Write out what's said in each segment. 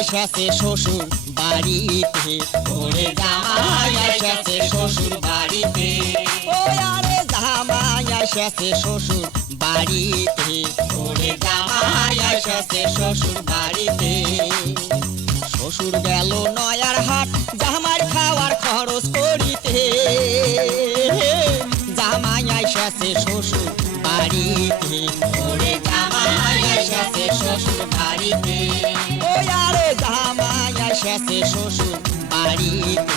এসেছে শ্বশুর বাড়িতে। ওরে জামাই এসেছে শ্বশুর বাড়িতে। ও আরে জামাই এসেছে শ্বশুর বাড়িতে। ওরে জামাই এসেছে শ্বশুর বাড়িতে। শ্বশুর গেল নয়ার হাট জামার খাওয়ার খরচ করিতে। জামাই এসেছে শ্বশুর বাড়িতে। ওরে শ্বশুর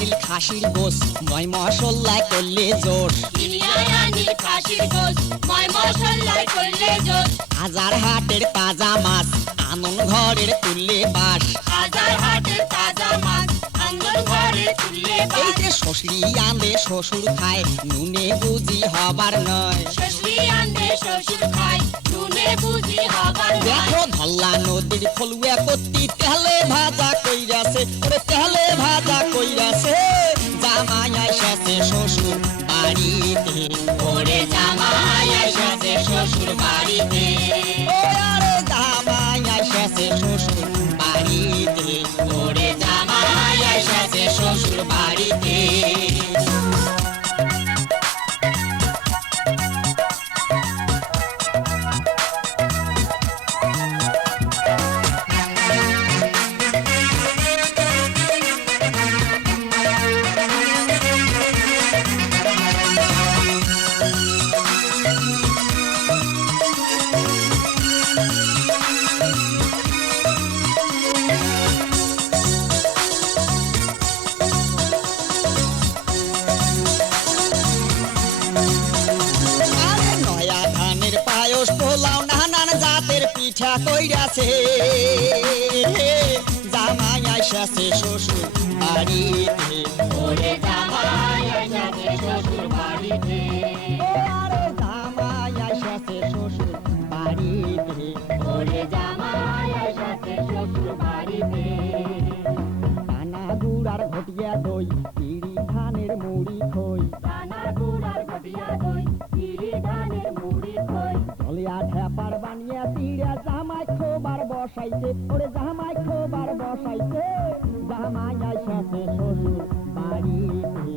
আনিল খাসির গোস ময় মশল্লায় করলে জোর হাজার হাটের তাজা মাছ আনন ঘরের তুললে বাস। হাজার হাটের তাজা মাছ এই যে শ্বশুরি আনে শ্বশুর খায় নুনে বুঝি হবার নয়। দেখো ধল্লা নদীর ফলুয়া কত্তি তেলে ভাজা কইরাছে ওরে তেলে ভাজা কইরাছে। বাড়িতে ওরে পিঠা কইরাছে জামাই আইসাছে শ্বশুর বাড়িতে। ওরে জামাই আইসাছে শ্বশুর বাড়িতে। ও আরে জামাই আইসাছে শ্বশুর বাড়িতে। ওরে জামাই আইসাছে শ্বশুর বাড়িতে। কানা গুড়ার ঘটিয়া দই পিড়ি ধানের মুড়ি খই। দানা গুড়ার ঘটিয়া দই। বসাইছে। ওরে জামাই খোবার বসাইছে জামাই আইসাতে শ্বশুর বাড়িতে